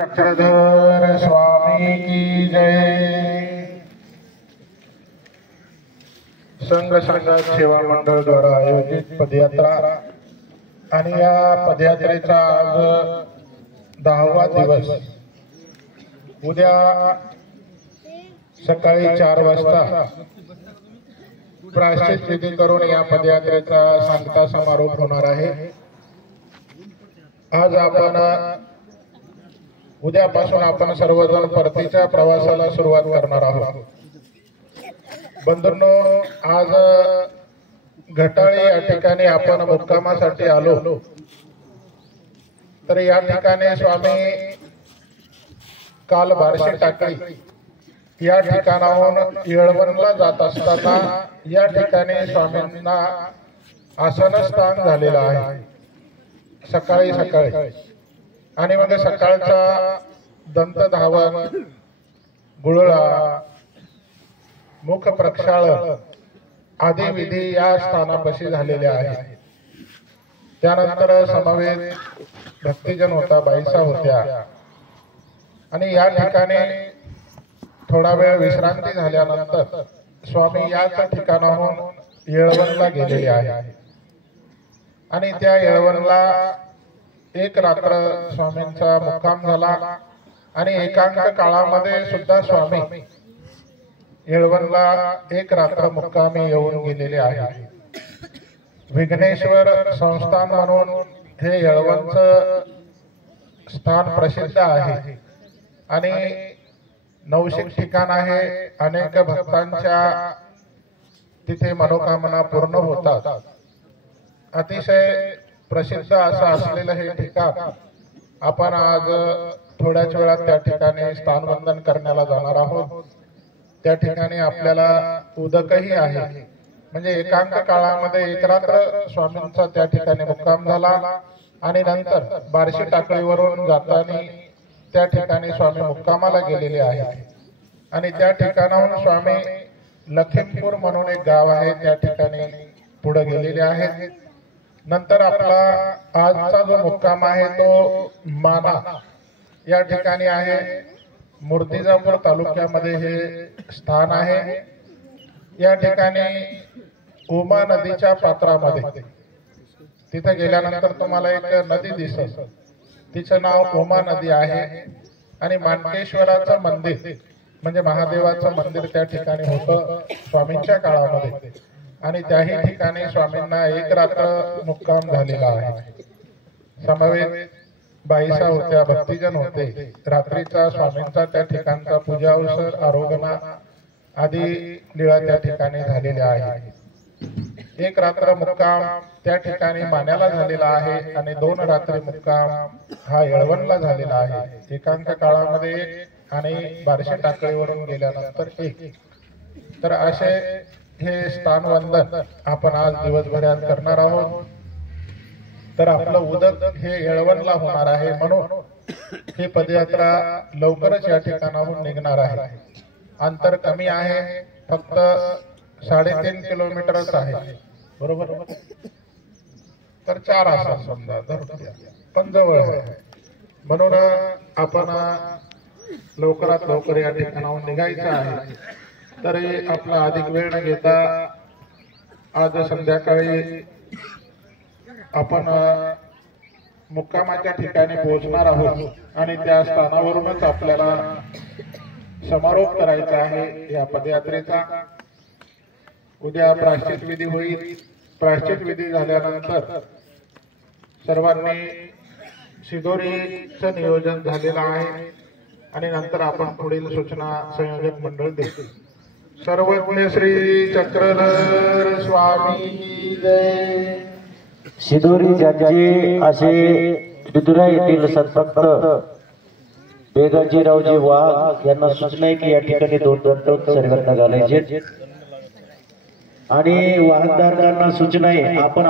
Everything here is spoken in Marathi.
चक्रधर स्वामी की जय। संघ संघात सेवा मंडळ द्वारा आयोजित पदयात्रा आणि या पदयात्रेचा आज 10वा दिवस। उद्या सकाळी 4 वाजता प्रायश्चित विधी करून या पदयात्रेचा सांगता समारोप होणार आहे। आज आपण उद्यापासून आपण सर्वजण परतीच्या प्रवासाला सुरुवात करणार आहोत। बंधूंनो, आज घटाळी या ठिकाणी आपण मुक्कामासाठी आलो। तर या ठिकाणी स्वामी काल बार्शी टाकळी या ठिकाणाहून येळवणला जात असताना या ठिकाणी स्वामींना आसनस्थान झालेलं आहे सकाळी आणि मग सकाळचा दंत धावन, गुळळा, मुख प्रक्षालन आदी विधी या स्थानापाशी झालेले आहेत। त्यानंतर समवेत भक्तिजन होता, बाईसा होत्या आणि या ठिकाणी थोडा वेळ विश्रांती झाल्यानंतर स्वामी याच ठिकाणाहून येळवणला गेलेले आहेत आणि त्या येळवणला एक रात्र स्वामींचा मुक्काम झाला आणि एकांत काळामध्ये सुद्धा स्वामी येळवणला एक रात्र मुक्कामी येऊन गेलेले आहेत। विघ्नेश्वर संस्थान म्हणून हे येळवणचं स्थान प्रसिद्ध आहे आणि नवशिक ठिकाण आहे। अनेक भक्तांच्या तिथे मनोकामना पूर्ण होतात। अतिशय प्रसिद्ध असं असलेलं हे ठिकाण आपण आज थोड्याच वेळात त्या ठिकाणी स्थानवंदन करण्याला जाणार आहोत। त्या ठिकाणी आपल्याला उदकही आहे, म्हणजे एकांत काळामध्ये एक रात्र स्वामींचा त्या ठिकाणी मुक्काम झाला आणि नंतर बार्शी टाकळीवरून जाताना त्या ठिकाणी स्वामी मुक्कामाला गेलेले आहेत आणि त्या ठिकाणाहून स्वामी लखीमपूर म्हणून एक गाव आहे त्या ठिकाणी पुढे गेलेले आहेत। नंतर आपला आजचा जो मुक्काम आहे तो माना या ठिकाणी आहे। मूर्तिजापूर तालुक्यामध्ये हे स्थान आहे। या ठिकाणी उमा नदीच्या पात्रामध्ये तिथे गेल्यानंतर तुम्हाला एक नदी दिसेल, तिचं नाव उमा नदी आहे आणि मानकेश्वराचं मंदिर म्हणजे महादेवाचं मंदिर त्या ठिकाणी होतं स्वामींच्या काळामध्ये आणि त्याही ठिकाणी स्वामींना एक रात्र मुक्काम झालेला आहे। समवेत बाईसा होत्या, भक्तिजन होते। रात्रीचा स्वामींचा त्या ठिकाणचा पूजा अवसर, आरोगना आदी लीळा त्या ठिकाणी झालेल्या आहेत। एक रात्र मुक्काम त्या ठिकाणी मान्याला झालेला आहे आणि 2 रात्री मुक्काम हा येळवणला झालेला आहे। एकांत काळामध्ये आणि बार्शी टाकळीवरून गेल्यानंतर एक। तर असे हे स्थानवंदन आपण आज दिवसभरात करणार आहोत। तर आपलं उदक हे येळवणला होणार आहे म्हणून ही पदयात्रा लवकरच या ठिकाणाहून निघणार आहे। अंतर कमी आहे, फक्त 3.5 किलोमीटरच आहे, बरोबर। तर 4 आसन समजा पण जवळ आहे म्हणून आपण लवकरात लवकर या ठिकाणाहून निघायचं आहे। तरी आपला अधिक वेळ न घेता आज संध्याकाळी आपण मुक्कामाच्या ठिकाणी पोहोचणार आहोत आणि त्या स्थानावरूनच आपल्याला समारोप करायचा आहे या पदयात्रेचा। उद्या प्रायश्चित विधी होईल। प्रायश्चित विधी झाल्यानंतर सर्वांनी शिदोरीचं नियोजन झालेलं आहे आणि नंतर आपण पुढील सूचना संयोजक मंडळ देतील। सर्वज्ञ श्री चक्रधर स्वामी की जय। शिदोरी ज्यांचे असे दुधुरा येथील सत्भक्त बेगरजीरावजी वाघ यांना सूचना आहे की या ठिकाणी 2 दंडवत सर्वांना घालायचे आणि वाहनधारकांना सूचना आहे आपण